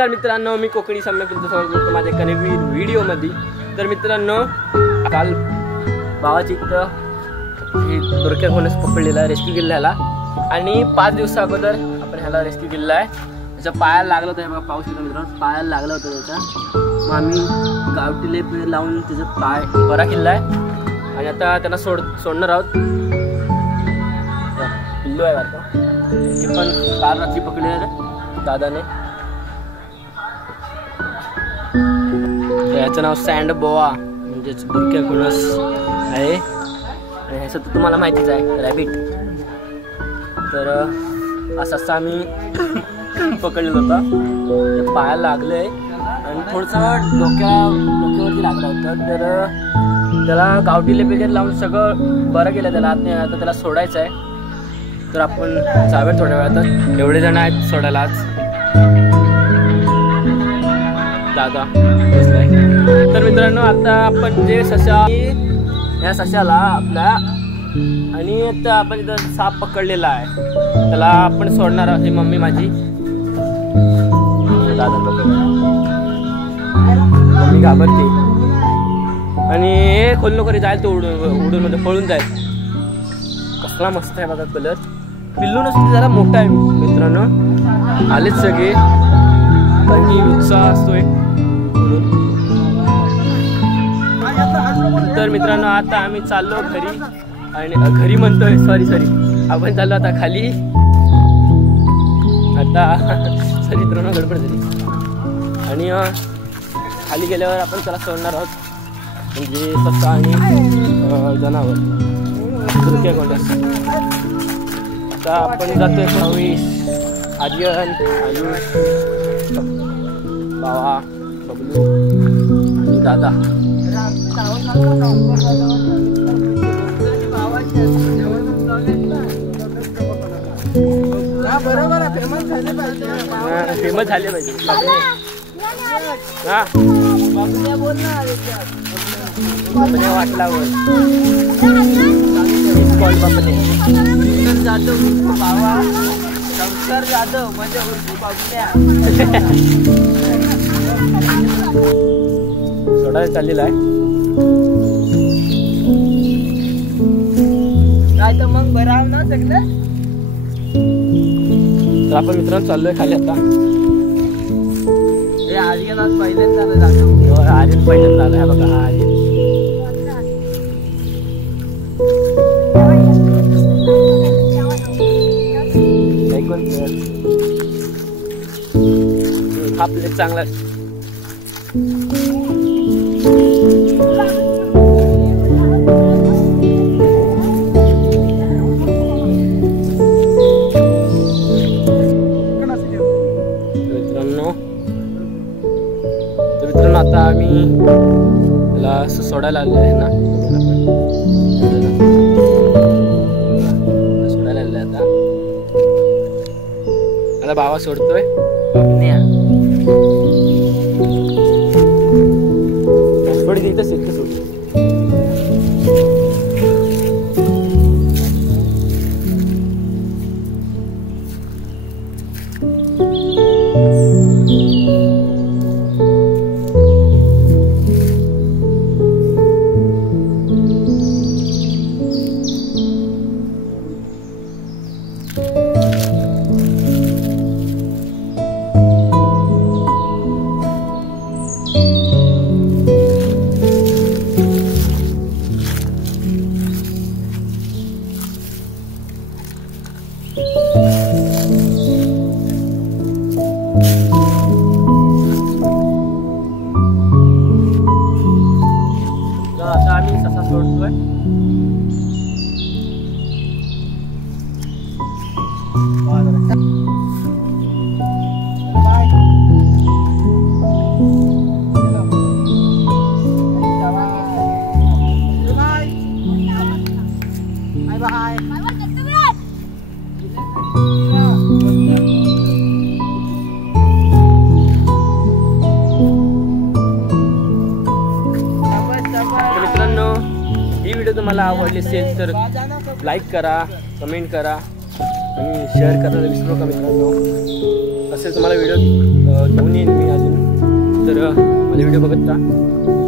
नमस्कार मित्रांनो, मी कोकणी सम्यक तुमचं स्वागत करतो माझ्या एका नवीन व्हिडिओमध्ये। तर मित्रांनो, काल भावाची इथं दुर्क्या कोणच पकडलेला रेस्क्यू केलेला आणि 5 दिवसा अगोदर आपण ह्याला रेस्क्यू केलेला आहे। त्याच्या पायाला लागलं होतं, बघा पाऊस येतो मित्रांनो, पायाला लागलं होतं त्याच्या। मग आम्ही गावठी लेप लावून त्याचा पाय बरा केला आहे आणि आता त्यांना सोडणार आहोत। पिल्लू आहे वाटतं, ते पण काल रात्री पकडलेलं दादाने। याचं नाव सँड बोआ म्हणजेच बुरक्या खुणस आहे आणि ह्याचं तर तुम्हाला माहितीच आहे, रॅबिट। तर असं आम्ही पकडलेलं होतं, ते पायाला लागलं आहे आणि थोडंसं डोक्यावरती लागलं होतं। तर त्याला गावठी लेप वगैरे लावून सगळं बरं केलं त्याला। आता त्याला सोडायचं आहे, तर आपण जाऊया थोड्या वेळात। एवढे जण आहेत सोडायला आज, दादा। तर मित्रांनो, आता आपण जे ससा या सशाला आपल्या आणि आता आपण इथं साप पकडलेला आहे, त्याला आपण सोडणार आहोत। ही मम्मी माझी, दादा पकडला, मम्मी घाबरते आणि हे खोल नको रे, जाईल तो उडून मध्ये पळून जाईल। कसला मस्त आहे बघा कलर, पिल्लू नसते जरा मोठा आहे मित्रांनो। आलेच सगळे आणि उत्साह असतोय। तर मित्रांनो, आता आम्ही चाललो घरी आणि घरी म्हणतोय सॉरी आपण चाललो आता खाली। आता सॉरी मित्रांनो, गडबड झाली। आणि खाली गेल्यावर आपण त्याला सोडणार आहोत, म्हणजे ससा आणि जनावर दुर्क्या कोणस। आता आपण जातोय भावेश, आर्यन, आयुष, बाबा, बबलू आणि दादा। बरोबर आहे, फेमस झाले पाहिजे। हा बोल ना, वाटला बोल जाधव बाबा, संस्कार जाधव म्हणजे बाबूल्या सोडायला चाललेला आहे। काय तर मग बराव ना सगळं। तर आपण मित्रांनो चाललोय खाली आता। हे आर्यन आज पहिलेच झालं जाधव, आर्यन पहिलेच झालं आहे बघा, हा आर्यन। हा प्लेट चांगला आहे। मित्रांनो आता आम्ही त्याला सोडायला आलेलो आहे ना, सोडायला आलेलो आहे आता भावा सोडतोय। थोडी इथंच इतकं सोड। आता आम्ही ससा सोडतोय। मित्रांनो, ही व्हिडिओ तुम्हाला आवडली असेल तर लाईक करा, कमेंट करा आणि शेअर करायला विसरू नका मित्रांनो। असे तुम्हाला व्हिडिओ घेऊन येईन। माझे व्हिडिओ बघत राहा.